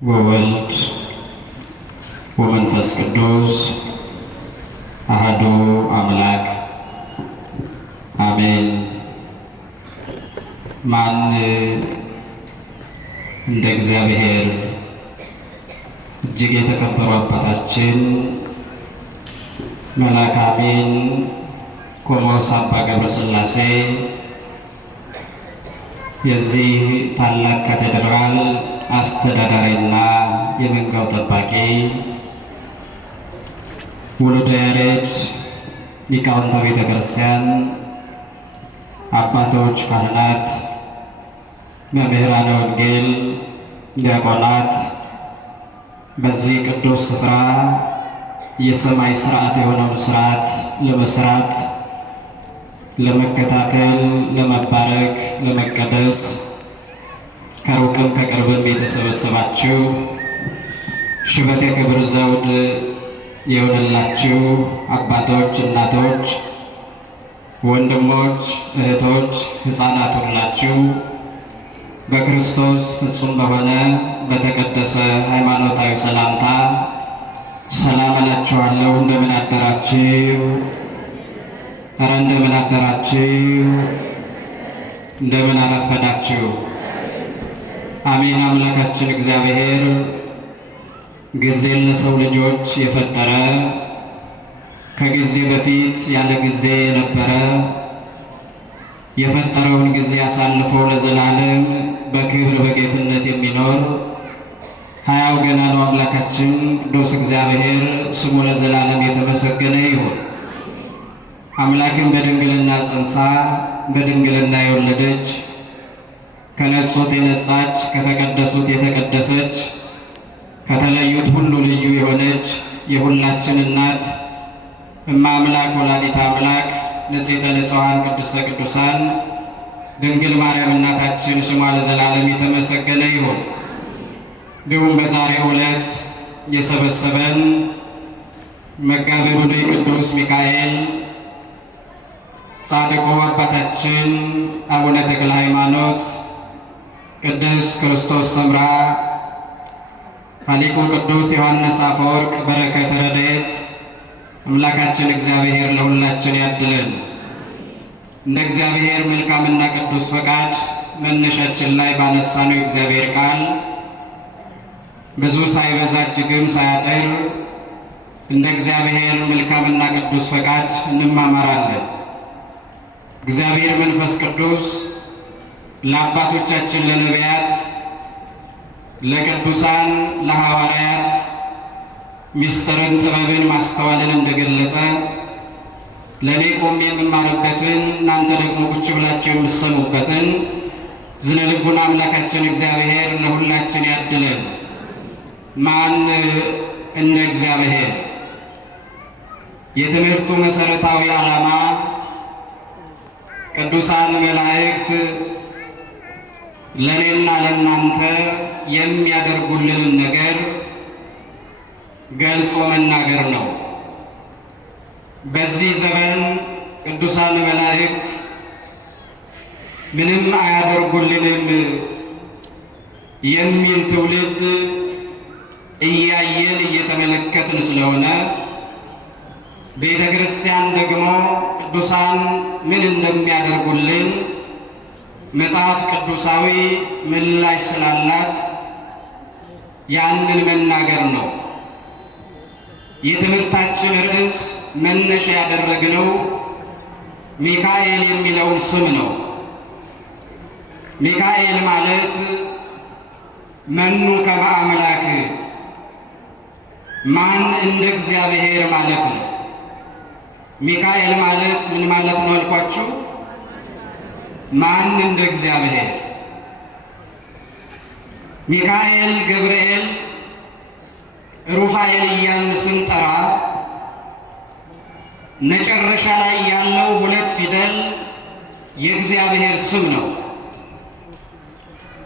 ወወልድ ወመንፈስ ቅዱስ አሐዱ አምላክ አሜን። ማን እንደ እግዚአብሔር? እጅግ የተከበሩ አባታችን መልአከ አሜን ቆሞስ አባ ገብረ ሥላሴ የዚህ ታላቅ ካቴድራል አስተዳዳሪና የመንጋው ጠባቂ፣ ውሉደ ያሬድ ሊቃውንተ ቤተ ክርስቲያን፣ አባቶች ካህናት፣ መምህራነ ወንጌል፣ ዲያቆናት፣ በዚህ ቅዱስ ስፍራ የሰማይ ሥርዓት የሆነውን ሥርዓት ለመስራት፣ ለመከታተል፣ ለመባረክ፣ ለመቀደስ ከሩቅም ከቅርብም የተሰበሰባችሁ ሽበተ ክብር ዘውድ የሆነላችሁ አባቶች፣ እናቶች፣ ወንድሞች፣ እህቶች፣ ሕፃናት ሁላችሁ በክርስቶስ ፍጹም በሆነ በተቀደሰ ሃይማኖታዊ ሰላምታ ሰላም እላችኋለሁ። እንደምን አደራችሁ? ኧረ እንደምን አደራችሁ? እንደምን አረፈዳችሁ? አሜን። አምላካችን እግዚአብሔር ጊዜን ለሰው ልጆች የፈጠረ ከጊዜ በፊት ያለ ጊዜ የነበረ የፈጠረውን ጊዜ አሳልፎ ለዘላለም በክብር በጌትነት የሚኖር ሕያው ገናናው አምላካችን ቅዱስ እግዚአብሔር ስሙ ለዘላለም የተመሰገነ ይሁን። አምላክን በድንግልና ጸንሳ በድንግልና የወለደች ከነጹት የነጻች ከተቀደሱት የተቀደሰች ከተለዩት ሁሉ ልዩ የሆነች የሁላችን እናት እማ አምላክ ወላዲተ አምላክ ንጽሕተ ንጹሐን ቅድስተ ቅዱሳን ድንግል ማርያም እናታችን ስሟ ለዘላለም የተመሰገነ ይሁን። እንዲሁም በዛሬው ዕለት የሰበሰበን መጋቤ ብሉይ ቅዱስ ሚካኤል ጻድቁ አባታችን አቡነ ተክለ ሃይማኖት፣ ቅዱስ ክርስቶስ ሰምራ፣ ሊቁ ቅዱስ ዮሐንስ አፈወርቅ በረከተ ረድኤት አምላካችን እግዚአብሔር ለሁላችን ያድለን። እንደ እግዚአብሔር መልካምና ቅዱስ ፈቃድ መነሻችን ላይ ባነሳነው እግዚአብሔር ቃል ብዙ ሳይበዛ እጅግም ሳያጥር እንደ እግዚአብሔር መልካምና ቅዱስ ፈቃድ እንማማራለን። እግዚአብሔር መንፈስ ቅዱስ ለአባቶቻችን ለነቢያት፣ ለቅዱሳን፣ ለሐዋርያት ምስጢርን፣ ጥበብን፣ ማስተዋልን እንደገለጸ ለእኔ ቆሜ የምማርበትን እናንተ ደግሞ ቁጭ ብላችሁ የምትሰሙበትን ዝነ ልቡና አምላካችን እግዚአብሔር ለሁላችን ያድለን። ማን እንደ እግዚአብሔር? የትምህርቱ መሠረታዊ ዓላማ ቅዱሳን መላእክት ለእኔና ለእናንተ የሚያደርጉልንን ነገር ገልጾ መናገር ነው። በዚህ ዘመን ቅዱሳን መላእክት ምንም አያደርጉልንም የሚል ትውልድ እያየን እየተመለከትን ስለሆነ ቤተ ክርስቲያን ደግሞ ቅዱሳን ምን እንደሚያደርጉልን መጽሐፍ ቅዱሳዊ ምላሽ ስላላት ያንን መናገር ነው። የትምህርታችን ርዕስ መነሻ ያደረግነው ሚካኤል የሚለውን ስም ነው። ሚካኤል ማለት መኑ ከመ አምላክ፣ ማን እንደ እግዚአብሔር ማለት ነው። ሚካኤል ማለት ምን ማለት ነው አልኳችሁ? ማን እንደ እግዚአብሔር። ሚካኤል፣ ገብርኤል፣ ሩፋኤል እያልን ስንጠራ መጨረሻ ላይ ያለው ሁለት ፊደል የእግዚአብሔር ስም ነው።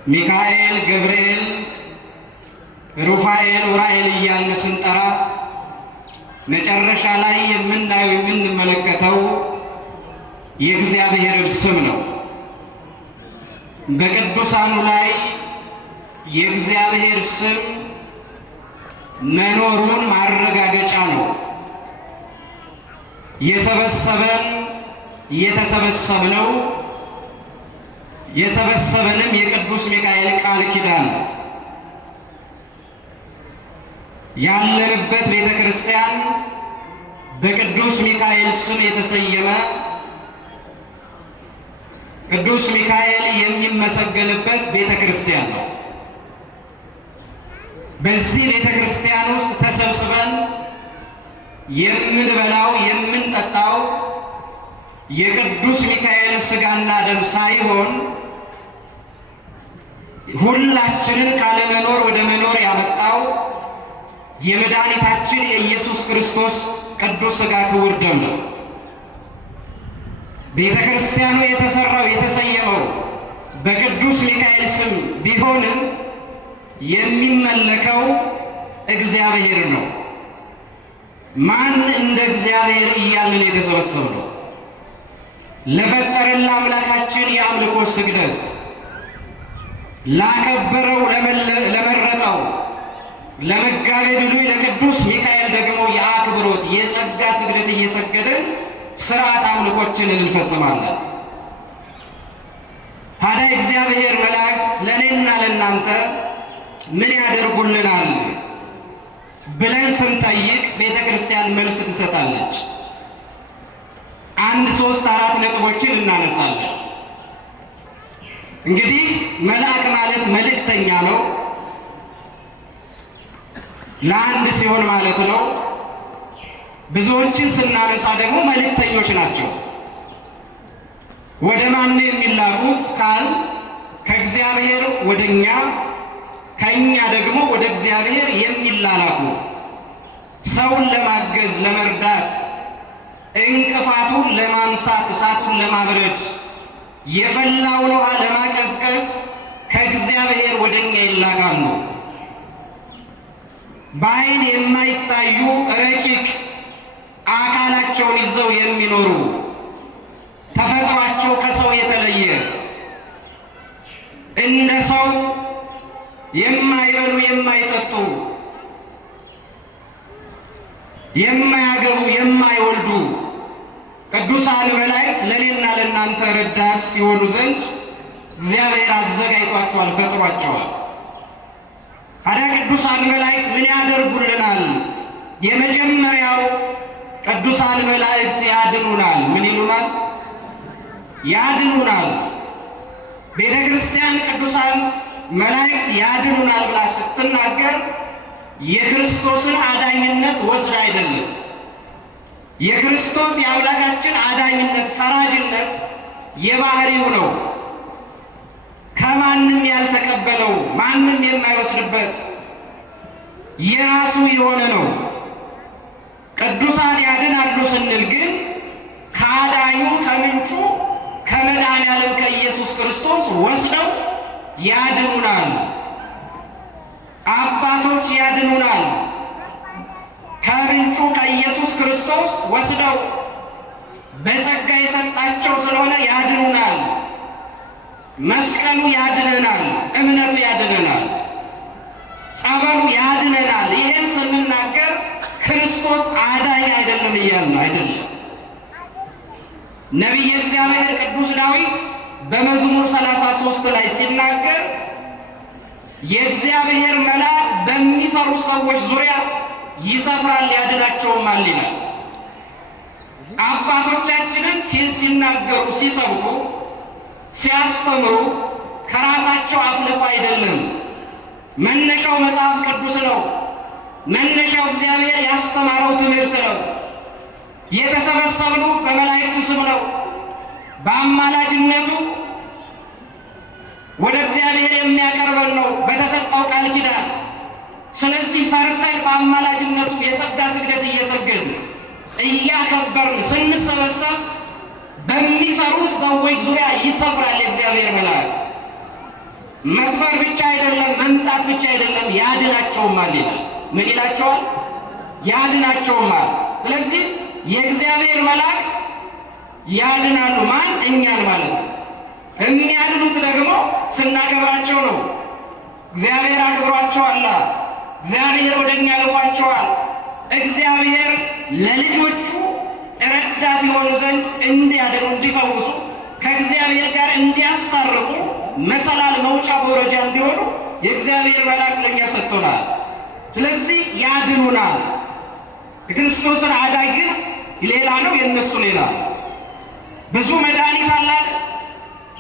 ሚካኤል፣ ገብርኤል፣ ሩፋኤል፣ ኡራኤል እያልን ስንጠራ መጨረሻ ላይ የምናየው የምንመለከተው የእግዚአብሔር ስም ነው። በቅዱሳኑ ላይ የእግዚአብሔር ስም መኖሩን ማረጋገጫ ነው። የሰበሰበን የተሰበሰብነው የሰበሰበንም የቅዱስ ሚካኤል ቃል ኪዳን ያለንበት ቤተ ክርስቲያን በቅዱስ ሚካኤል ስም የተሰየመ ቅዱስ ሚካኤል የሚመሰገንበት ቤተ ክርስቲያን ነው። በዚህ ቤተ ክርስቲያን ውስጥ ተሰብስበን የምንበላው የምንጠጣው የቅዱስ ሚካኤል ሥጋና ደም ሳይሆን ሁላችንን ካለመኖር ወደ መኖር ያመጣው የመድኃኒታችን የኢየሱስ ክርስቶስ ቅዱስ ሥጋ ክቡር ደም ነው። ቤተ ክርስቲያኑ የተሰራው የተሰየመው በቅዱስ ሚካኤል ስም ቢሆንም የሚመለከው እግዚአብሔር ነው። ማን እንደ እግዚአብሔር እያልን የተሰበሰብነው ለፈጠረን ለአምላካችን የአምልኮ ስግደት ላከበረው ለመረጠው ለመጋቤ ብሉይ ለቅዱስ ሚካኤል ደግሞ የአክብሮት የጸጋ ስግደት እየሰገድን ሥርዓት አምልኮችን እንፈጽማለን። ታዲያ እግዚአብሔር መልአክ ለእኔና ለእናንተ ምን ያደርጉልናል ብለን ስንጠይቅ ቤተ ክርስቲያን መልስ ትሰጣለች። 1 3 4 ነጥቦችን እናነሳለን። እንግዲህ መልአክ ማለት መልእክተኛ ነው። ለአንድ ሲሆን ማለት ነው። ብዙዎችን ስናነሳ ደግሞ መልእክተኞች ናቸው። ወደ ማን የሚላኩት ካል ከእግዚአብሔር ወደኛ ከኛ ደግሞ ወደ እግዚአብሔር የሚላላኩ ሰውን ለማገዝ ለመርዳት፣ እንቅፋቱን ለማንሳት፣ እሳቱን ለማብረድ፣ የፈላውን ውሃ ለማቀዝቀዝ ከእግዚአብሔር ወደኛ ይላካሉ። በዓይን የማይታዩ ረቂቅ አካላቸውን ይዘው የሚኖሩ ተፈጥሯቸው ከሰው የተለየ እንደ ሰው የማይበሉ የማይጠጡ የማያገቡ የማይወልዱ ቅዱሳን መላእክት ለእኔና ለእናንተ ረዳት ሲሆኑ ዘንድ እግዚአብሔር አዘጋጅቷቸዋል፣ ፈጥሯቸዋል። ታዲያ ቅዱሳን መላእክት ምን ያደርጉልናል? የመጀመሪያው ቅዱሳን መላእክት ያድኑናል። ምን ይሉናል? ያድኑናል። ቤተ ክርስቲያን ቅዱሳን መላእክት ያድኑናል ብላ ስትናገር የክርስቶስን አዳኝነት ወስድ አይደለም። የክርስቶስ የአምላካችን አዳኝነት ፈራጅነት የባህሪው ነው። ከማንም ያልተቀበለው ማንም የማይወስድበት የራሱ የሆነ ነው። ቅዱሳን ያድናሉ ስንል ግን ከአዳኙ ከምንጩ ከመድኃኔዓለም ከኢየሱስ ክርስቶስ ወስደው ያድኑናል። አባቶች ያድኑናል። ከምንጩ ከኢየሱስ ክርስቶስ ወስደው በጸጋ የሰጣቸው ስለሆነ ያድኑናል። መስቀሉ ያድነናል። እምነቱ ያድነናል። ጸበሉ ያድነናል። ይሄን ስንናገር ክርስቶስ አዳኝ አይደለም እያልን አይደለም። ነቢየ እግዚአብሔር ቅዱስ ዳዊት በመዝሙር 33 ላይ ሲናገር የእግዚአብሔር መልአክ በሚፈሩ ሰዎች ዙሪያ ይሰፍራል ያድናቸውማል ይላል። አባቶቻችንን ሲናገሩ ሲሰብኩ ሲያስተምሩ ከራሳቸው አፍልቆ አይደለም። መነሻው መጽሐፍ ቅዱስ ነው። መነሻው እግዚአብሔር ያስተማረው ትምህርት ነው። የተሰበሰብነው በመላእክት ስም ነው። በአማላጅነቱ ወደ እግዚአብሔር የሚያቀርበን ነው በተሰጠው ቃል ኪዳን። ስለዚህ ፈርተን በአማላጅነቱ የጸጋ ስግደት እየሰገድን እያከበርን ስንሰበሰብ በሚፈሩ ሰዎች ዙሪያ ይሰፍራል የእግዚአብሔር መልአክ። መስፈር ብቻ አይደለም፣ መምጣት ብቻ አይደለም፣ ያድናቸውማል ይላል። ምን ይላቸዋል? ያድናቸውማል። ስለዚህ የእግዚአብሔር መልአክ ያድናሉ። ማን? እኛን ማለት ነው። የሚያድኑት ደግሞ ስናከብራቸው ነው። እግዚአብሔር አክብሯቸዋል። እግዚአብሔር ወደኛ ልኳቸዋል። እግዚአብሔር ለልጆቹ ረዳት የሆኑ ዘንድ እንዲያድኑ፣ እንዲፈውሱ፣ ከእግዚአብሔር ጋር እንዲያስታርቁ፣ መሰላል መውጫ መውረጃ እንዲሆኑ የእግዚአብሔር መልአክ ለኛ ሰጥቶናል። ስለዚህ ያድኑናል። የክርስቶስን አዳኝ ግን ሌላ ነው፣ የእነሱ ሌላ ነው። ብዙ መድኃኒት አለ።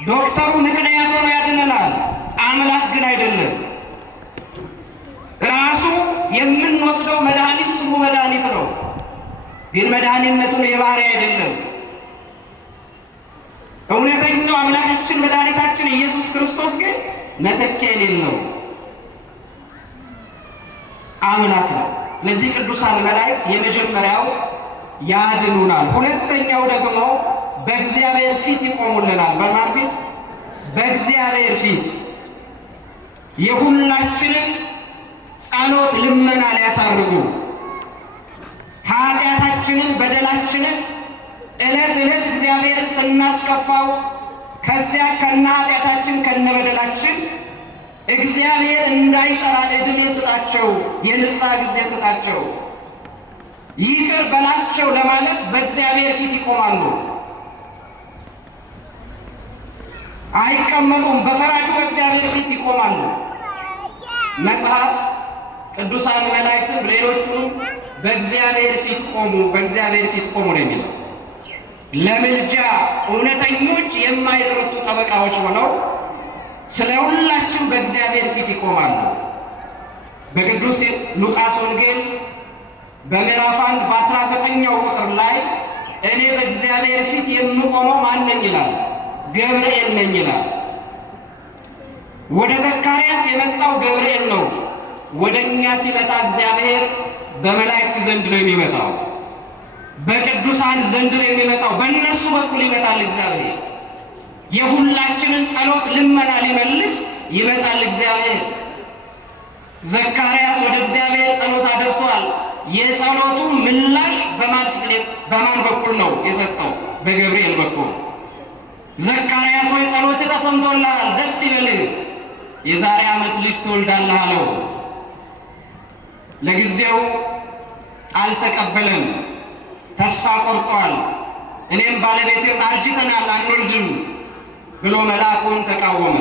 ዶክተሩ ምክንያት ሆኖ ያድነናል፣ አምላክ ግን አይደለም። ራሱ የምንወስደው መድኃኒት ስሙ መድኃኒት ነው፣ ግን መድኃኒትነቱን የባህሪ አይደለም። እውነተኛው አምላካችን መድኃኒታችን ኢየሱስ ክርስቶስ ግን መተኪያ የሌለው አምላክ ነው። ለዚህ ቅዱሳን መላእክት የመጀመሪያው ያድኑናል። ሁለተኛው ደግሞ በእግዚአብሔር ፊት ይቆሙልናል። በማን ፊት? በእግዚአብሔር ፊት የሁላችንን ጸሎት ልመና ሊያሳርጉ፣ ኃጢአታችንን በደላችንን ዕለት ዕለት እግዚአብሔርን ስናስከፋው ከዚያ ከነ ኃጢአታችን ከነ በደላችን እግዚአብሔር እንዳይጠራን ዕድሜ ስጣቸው፣ የንስሐ ጊዜ ስጣቸው፣ ይቅር በላቸው ለማለት በእግዚአብሔር ፊት ይቆማሉ። አይቀመጡም፣ በፈራጁ በእግዚአብሔር ፊት ይቆማሉ። መጽሐፍ ቅዱሳን መላእክትም ሌሎቹም በእግዚአብሔር ፊት ቆሙ፣ በእግዚአብሔር ፊት ቆሙ ነው የሚለው። ለምልጃ እውነተኞች የማይረቱ ጠበቃዎች ሆነው ስለ ሁላችን በእግዚአብሔር ፊት ይቆማሉ። በቅዱስ ሉቃስ ወንጌል በምዕራፍ 1 በ19ኛው ቁጥር ላይ እኔ በእግዚአብሔር ፊት የምቆመው ማን ነኝ ይላል? ገብርኤል ነኝ ይላል። ወደ ዘካርያስ የመጣው ገብርኤል ነው። ወደ እኛ ሲመጣ እግዚአብሔር በመላእክት ዘንድ ነው የሚመጣው፣ በቅዱሳን ዘንድ ነው የሚመጣው። በእነሱ በኩል ይመጣል እግዚአብሔር። የሁላችንን ጸሎት ልመና ሊመልስ ይመጣል እግዚአብሔር። ዘካርያስ ወደ እግዚአብሔር ጸሎት አድርሷል። የጸሎቱ ምላሽ በማን በኩል ነው የሰጠው? በገብርኤል በኩል። ዘካርያስ ሆይ ጸሎት ተሰምቶልሃል፣ ደስ ይበልህ፣ የዛሬ ዓመት ልጅ ትወልዳለህ አለው። ለጊዜው አልተቀበለም፣ ተስፋ ቆርጧል። እኔም ባለቤቴም አርጅተናል አንወልድም ብሎ መልአኩን ተቃወመ።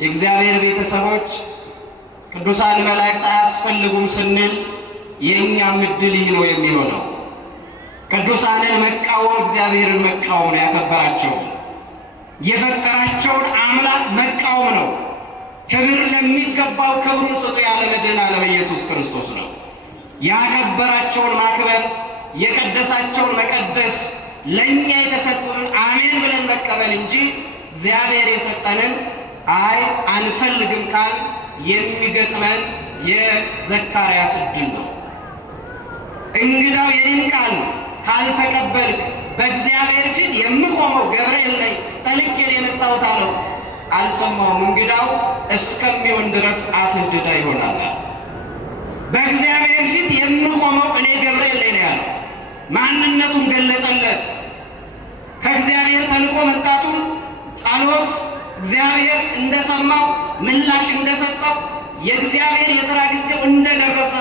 የእግዚአብሔር ቤተሰቦች ቅዱሳን መላእክት አያስፈልጉም ስንል የእኛም ዕድል ይህ ነው የሚሆነው። ቅዱሳንን መቃወም እግዚአብሔርን መቃወም ነው። ያከበራቸው የፈጠራቸውን አምላክ መቃወም ነው። ክብር ለሚገባው ክብሩን ስጡ ያለ መድኃኔዓለም ኢየሱስ ክርስቶስ ነው። ያከበራቸውን ማክበር፣ የቀደሳቸውን መቀደስ፣ ለእኛ የተሰጡንን አሜን ብለን መቀበል እንጂ እግዚአብሔር የሰጠንን አይ አንፈልግም ካል የሚገጥመን የዘካርያስ ዕድል ነው። እንግዳው የኔን ቃል ካልተቀበልክ በእግዚአብሔር ፊት የምቆመው ገብርኤል ላይ ተልኬን የመጣሁት አለው። አልሰማውም። እንግዳው እስከሚሆን ድረስ አፍህ ድዳ ይሆናል። በእግዚአብሔር ፊት የምቆመው እኔ ገብርኤል ላይ ነው ያለው። ማንነቱን ገለጸለት። ከእግዚአብሔር ተልቆ መምጣቱን ጸሎት እግዚአብሔር እንደሰማው ምላሽ እንደሰጠው የእግዚአብሔር የሥራ ጊዜው እንደደረሰ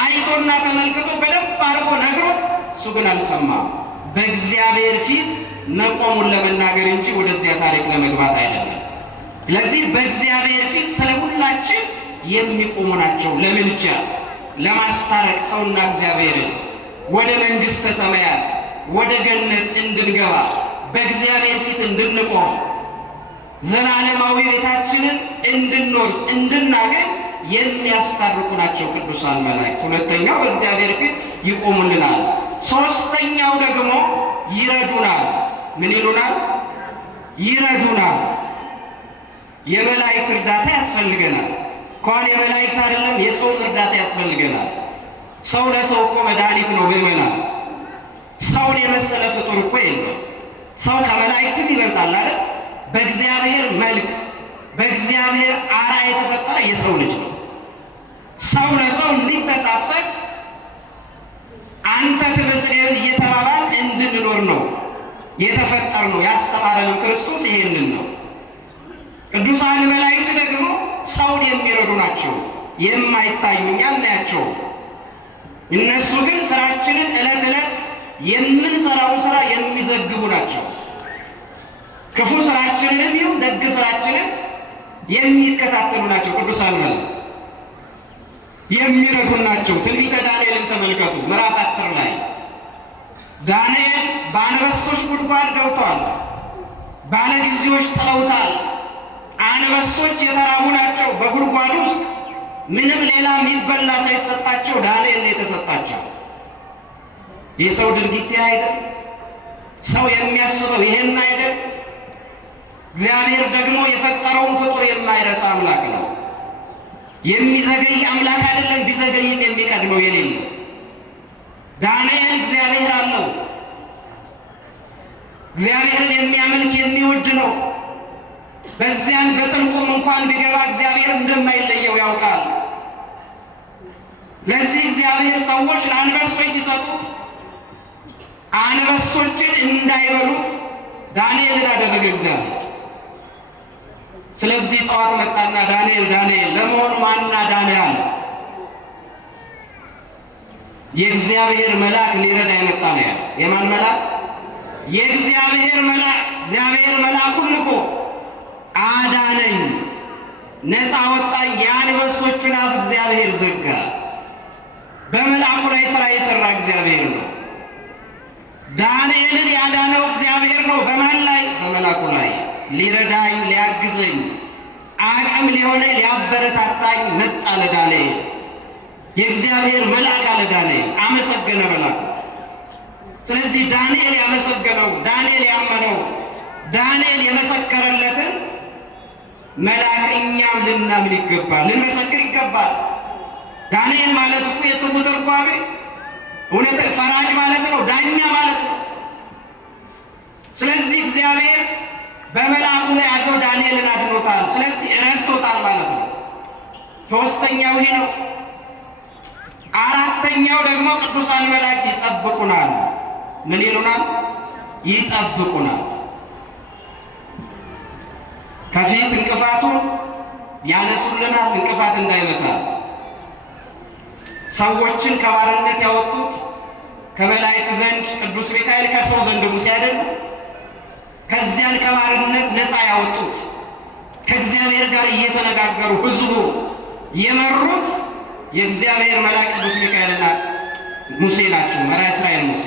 አይቶና ተመልክቶ በደንብ አድርጎ ነግሮት እሱ ግን አልሰማም። በእግዚአብሔር ፊት መቆሙን ለመናገር እንጂ ወደዚያ ታሪክ ለመግባት አይደለም። ስለዚህ በእግዚአብሔር ፊት ስለ ሁላችን የሚቆሙ ናቸው። ለምልጃ ለማስታረቅ ሰውና እግዚአብሔርን ወደ መንግሥተ ሰማያት ወደ ገነት እንድንገባ በእግዚአብሔር ፊት እንድንቆም ዘላለማዊ ቤታችንን እንድንወርስ እንድናገኝ የሚያስታርቁ ናቸው ቅዱሳን መላእክት። ሁለተኛው በእግዚአብሔር ፊት ይቆሙልናል። ሦስተኛው ደግሞ ይረዱናል። ምን ይሉናል? ይረዱናል። የመላእክት እርዳታ ያስፈልገናል። እንኳን የመላእክት አይደለም የሰውም እርዳታ ያስፈልገናል። ሰው ለሰው እኮ መድኃኒት ነው። በመናል ሰውን የመሰለ ፍጡር እኮ የለም። ሰው ከመላእክትም ይበልጣል አይደል? በእግዚአብሔር መልክ በእግዚአብሔር አርአያ የተፈጠረ የሰው ልጅ ነው። ሰው ለሰው እንዲተሳሰብ አንተ ትብስ እየተባባል እንድንኖር ነው የተፈጠር ነው። ያስተማረን ክርስቶስ ይሄንን ነው። ቅዱሳን መላእክት ደግሞ ሰውን የሚረዱ ናቸው። የማይታዩ ያናያቸው። እነሱ ግን ስራችንን ዕለት ዕለት የምንሰራው ስራ የሚዘግቡ ናቸው። ክፉ ስራችንን ይሁን ደግ ስራችንን የሚከታተሉ ናቸው። ቅዱሳን መላእክት የሚረዱን ናቸው። ትንቢተ ዳንኤልን ተመልከቱ። ምዕራፍ 10 ላይ ዳንኤል በአንበሶች ጉድጓድ ገብቷል። ባለጊዜዎች ጥለውታል። አንበሶች የተራቡ ናቸው። በጉድጓድ ውስጥ ምንም ሌላ የሚበላ ሳይሰጣቸው ዳንኤል የተሰጣቸው። የሰው ድርጊት አይደል? ሰው የሚያስበው ይሄን አይደል? እግዚአብሔር ደግሞ የፈጠረውን ፍጡር የማይረሳ አምላክ ነው። የሚዘገይ አምላክ አይደለም። ቢዘገይም የሚቀድመው የሌለ ዳንኤል እግዚአብሔር አለው። እግዚአብሔርን የሚያመልክ የሚወድ ነው። በዚያን በጥልቁም እንኳን ቢገባ እግዚአብሔር እንደማይለየው ያውቃል። ለዚህ እግዚአብሔር ሰዎች ለአንበሶች ሲሰጡት አንበሶችን እንዳይበሉት ዳንኤልን አደረገ እግዚአብሔር። ስለዚህ ጠዋት መጣና ዳንኤል ለመሆኑ ማና ዳንኤል የእግዚአብሔር መልአክ ሊረዳ የመጣ ነው ያለው። የማን መልአክ? የእግዚአብሔር መልአክ። እግዚአብሔር መልአኩን ልኮ አዳነኝ፣ ነፃ ወጣኝ። የአንበሶቹን አፍ እግዚአብሔር ዘጋ። በመልአኩ ላይ ሥራ የሠራ እግዚአብሔር ነው። ዳንኤልን ያዳነው እግዚአብሔር ነው። በማን ላይ? በመልአኩ ላይ። ሊረዳኝ ሊያግዘኝ አቅም ሊሆነ ሊያበረታታኝ መጣ ለዳንኤል። የእግዚአብሔር መልአክ አለ ዳንኤል። አመሰገነ መልአኩ። ስለዚህ ዳንኤል ያመሰገነው፣ ዳንኤል ያመነው፣ ዳንኤል የመሰከረለትን መልአክ እኛም ልናምን ይገባል፣ ልንመሰክር ይገባል። ዳንኤል ማለት እኮ የስሙ ትርጓሜ እውነት ፈራጅ ማለት ነው፣ ዳኛ ማለት ነው። ስለዚህ እግዚአብሔር በመልአኩ ላይ አድሮ ዳንኤልን አድኖታል። ስለዚህ ረድቶታል ማለት ነው። ሦስተኛው ይህ ነው። አራተኛው ደግሞ ቅዱሳን መላእክት ይጠብቁናል። ምን ይሉናል? ይጠብቁናል። ከፊት እንቅፋቱን ያነሱልናል፣ እንቅፋት እንዳይመታ። ሰዎችን ከባርነት ያወጡት ከመላእክት ዘንድ ቅዱስ ሚካኤል፣ ከሰው ዘንድ ሙሴ አይደል? ከዚያን ከባርነት ነፃ ያወጡት ከእግዚአብሔር ጋር እየተነጋገሩ ሕዝቡ የመሩት የእግዚአብሔር መልአክ ቅዱስ ሚካኤልና ሙሴ ናቸው። መራ እስራኤል ሙሴ።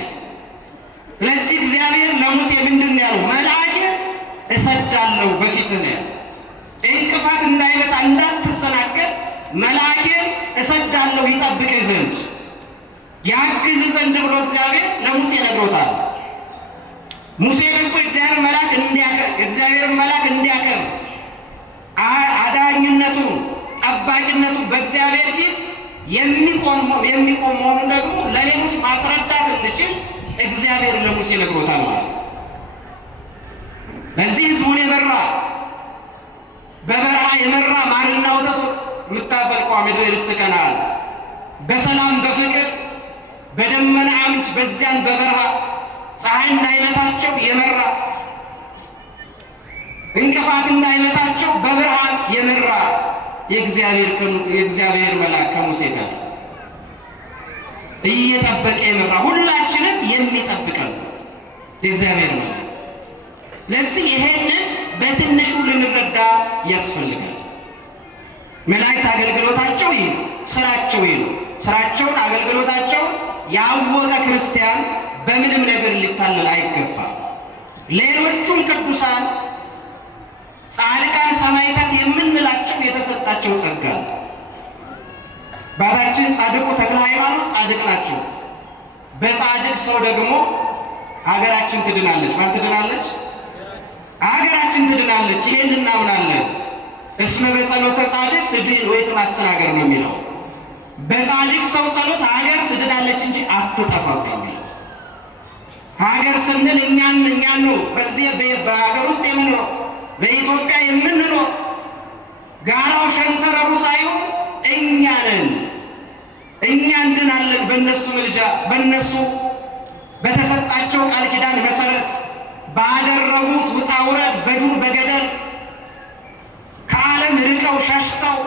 ስለዚህ እግዚአብሔር ለሙሴ ምንድን ያለው? መልአኬን እሰዳለሁ በፊትህ ነው ያለው። እንቅፋት እንዳይመጣ እንዳትሰናከል መልአኬን እሰዳለሁ ይጠብቅህ ዘንድ ያግዝ ዘንድ ብሎ እግዚአብሔር ለሙሴ ነግሮታል። ሙሴ ደግሞ እግዚአብሔር መልአክ እንዲያከብር አዳኝነቱ ጠባቂነቱ በእግዚአብሔር ፊት የሚቆም መሆኑን ደግሞ ለሌሎች ማስረዳት እንችል እግዚአብሔር ለሙሴ ነግሮታል ማለት ነው። በዚህ ሕዝቡን የመራ በበረሃ የመራ ማርና ወተት የምታፈልቋ ምድር ርስት ከነዓን በሰላም በፍቅር በደመና አምድ በዚያን በበረሃ ፀሐይ እንዳይመታቸው የመራ እንቅፋት እንዳይመታቸው በብርሃን የመራ የእግዚአብሔር መልአክ ከሙሴ ጋር እየጠበቀ የመራ ሁላችንም የሚጠብቀን የእግዚአብሔር መልአክ። ለዚህ ይሄንን በትንሹ ልንረዳ ያስፈልጋል። መላእክት አገልግሎታቸው ይህ ስራቸው ይህ ነው። ስራቸውን አገልግሎታቸውን ያወቀ ክርስቲያን በምንም ነገር ሊታለል አይገባም። ሌሎቹም ቅዱሳን ጻድቃን ሰማዕታት የምንላቸው የተሰጣቸው ጸጋ ነው። አባታችን ጻድቁ ተክለ ሃይማኖት ጻድቅ ናቸው። በጻድቅ ሰው ደግሞ ሀገራችን ትድናለች። ማን ትድናለች? ሀገራችን ትድናለች። ይሄን እናምናለን። እስመ በጸሎተ ጻድቅ ትድን ወይትማሰን ሀገር ነው የሚለው። በጻድቅ ሰው ጸሎት ሀገር ትድናለች እንጂ አትጠፋም የሚለው። ሀገር ስንል እኛን ነው። በዚህ በሀገር ውስጥ የምንኖር በኢትዮጵያ የምንኖር ጋራው ሸንተረሩ ሳይሆን እኛ ነን። እኛ እንድናለን በእነሱ ምልጃ፣ በእነሱ በተሰጣቸው ቃል ኪዳን መሰረት ባደረጉት ውጣ ውረድ በዱር በገደል ከዓለም ርቀው ሸሽተው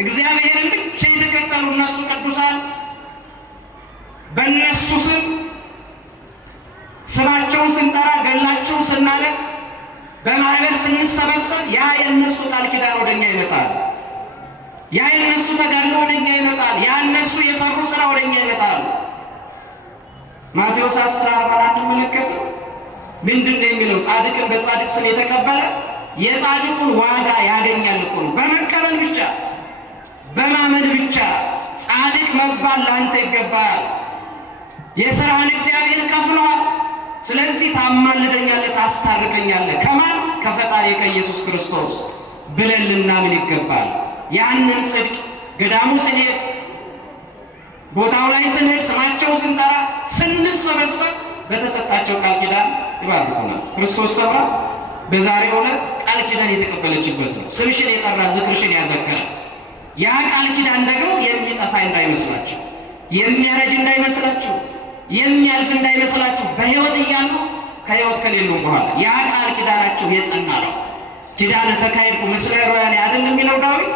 እግዚአብሔርን ብቻ የተከተሉ እነሱ ቅዱሳን በእነሱ ስም ስማቸውን ስንጠራ ገድላቸውን ስናነብ በማህበር ስንሰበሰብ ያ የእነሱ ቃል ኪዳን ወደኛ ይመጣል። ያ የእነሱ ተጋድሎ ወደኛ ይመጣል። ያ እነሱ የሰሩ ስራ ወደኛ ይመጣል። ማቴዎስ 10:41 እንመለከት። ምንድን ነው የሚለው? ጻድቅን በጻድቅ ስም የተቀበለ የጻድቁን ዋጋ ያገኛል እኮ ነው። በመቀበል ብቻ በማመን ብቻ ጻድቅ መባል ላንተ ይገባል። የሥራህን እግዚአብሔር ከፍሏል። ስለዚህ ታማልደኛለህ፣ ታስታርቀኛለህ ከማን? ከፈጣሪ ከኢየሱስ ክርስቶስ ብለን ልናምን ይገባል። ያንን ጽድቅ ገዳሙ ስንሄድ፣ ቦታው ላይ ስንሄድ፣ ስማቸው ስንጠራ፣ ስንሰበሰብ በተሰጣቸው ቃል ኪዳን ይባርኩናል። ክርስቶስ ሰባ በዛሬው ዕለት ቃል ኪዳን የተቀበለችበት ነው። ስምሽን የጠራ ዝክርሽን ያዘከረ ያ ቃል ኪዳን ደግሞ የሚጠፋ እንዳይመስላችሁ፣ የሚያረጅ እንዳይመስላችሁ፣ የሚያልፍ እንዳይመስላችሁ። በሕይወት እያሉ ከሕይወት ከሌሉም በኋላ ያ ቃል ኪዳናቸው የጸና ነው። ኪዳነ ተካሄድኩ ምስለ ሮያን አይደል የሚለው ዳዊት?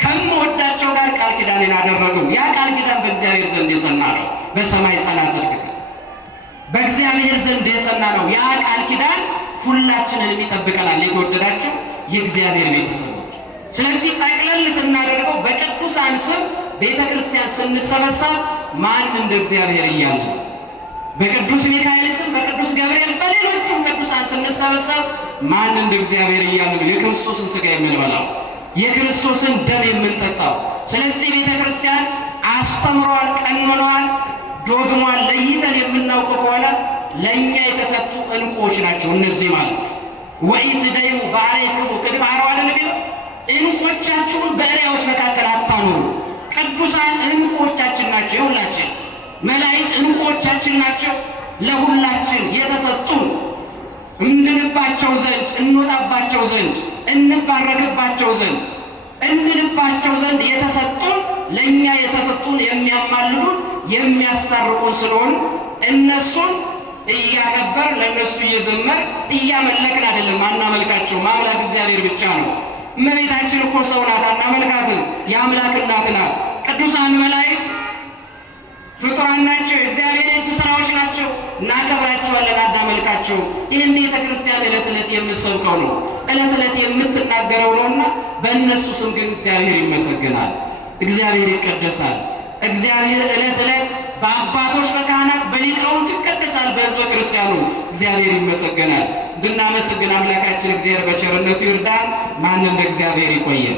ከምወዳቸው ጋር ቃል ኪዳንን አደረጉ። ያ ቃል ኪዳን በእግዚአብሔር ዘንድ የጸና ነው። በሰማይ ጸናጽል በእግዚአብሔር ዘንድ የጸና ነው። ያ ቃል ኪዳን ሁላችንን ይጠብቀናል። የተወደዳችሁ የእግዚአብሔር ቤተሰቦች፣ ስለዚህ ጠቅለል ስናደርገው በቅዱሳን ስም ቤተ ክርስቲያን ስንሰበሰብ ማን እንደ እግዚአብሔር እያለ በቅዱስ ሚካኤል ስም፣ በቅዱስ ገብርኤል፣ በሌሎቹም ቅዱሳን ስንሰበሰብ ማን እንደ እግዚአብሔር እያለ ነው የክርስቶስን ሥጋ የምንበላው የክርስቶስን ደም የምንጠጣው። ስለዚህ ቤተ ክርስቲያን አስተምሯል፣ ቀኖኗል፣ ዶግሟል ለይተን የምናውቅ ከሆነ ለእኛ የተሰጡ ዕንቁዎች ናቸው እነዚህ ማለት ነው። ወኢትደዩ በአርያክሙ ቅድመ አርዋለ ነቢዩ፣ ዕንቁዎቻችሁን በእሪያዎች መካከል አታኑሩ። ቅዱሳን ዕንቁዎቻችን ናቸው። የሁላችን መላእክት ዕንቁዎቻችን ናቸው። ለሁላችን የተሰጡን እንድንባቸው ዘንድ፣ እንወጣባቸው ዘንድ፣ እንባረክባቸው ዘንድ፣ እንድንባቸው ዘንድ የተሰጡን ለእኛ የተሰጡን የሚያማልዱን የሚያስታርቁን ስለሆኑ እነሱን እያከበር ለእነሱ እየዘመር እያመለክን አይደለም። አናመልካቸው። ማምላክ እግዚአብሔር ብቻ ነው። እመቤታችን እኮ ሰው ናት፣ አናመልካትም። የአምላክ እናት ናት። ቅዱሳን መላእክት ፍጡራን ናቸው፣ የእግዚአብሔር እጁ ሥራዎች ናቸው። እናከብራቸዋለን፣ አናመልካቸው። ይህም ቤተ ክርስቲያን ዕለት ዕለት የምትሰብከው ነው፣ ዕለት ዕለት የምትናገረው ነውና በእነሱ ስም ግን እግዚአብሔር ይመሰግናል፣ እግዚአብሔር ይቀደሳል። እግዚአብሔር ዕለት ዕለት በአባቶች በካህናት በሊቃውንት ይቀደሳል። በሕዝበ ክርስቲያኑ እግዚአብሔር ይመሰገናል። እንድናመሰግን አምላካችን እግዚአብሔር በቸርነቱ ይርዳን። ማን እንደ እግዚአብሔር ይቆየን።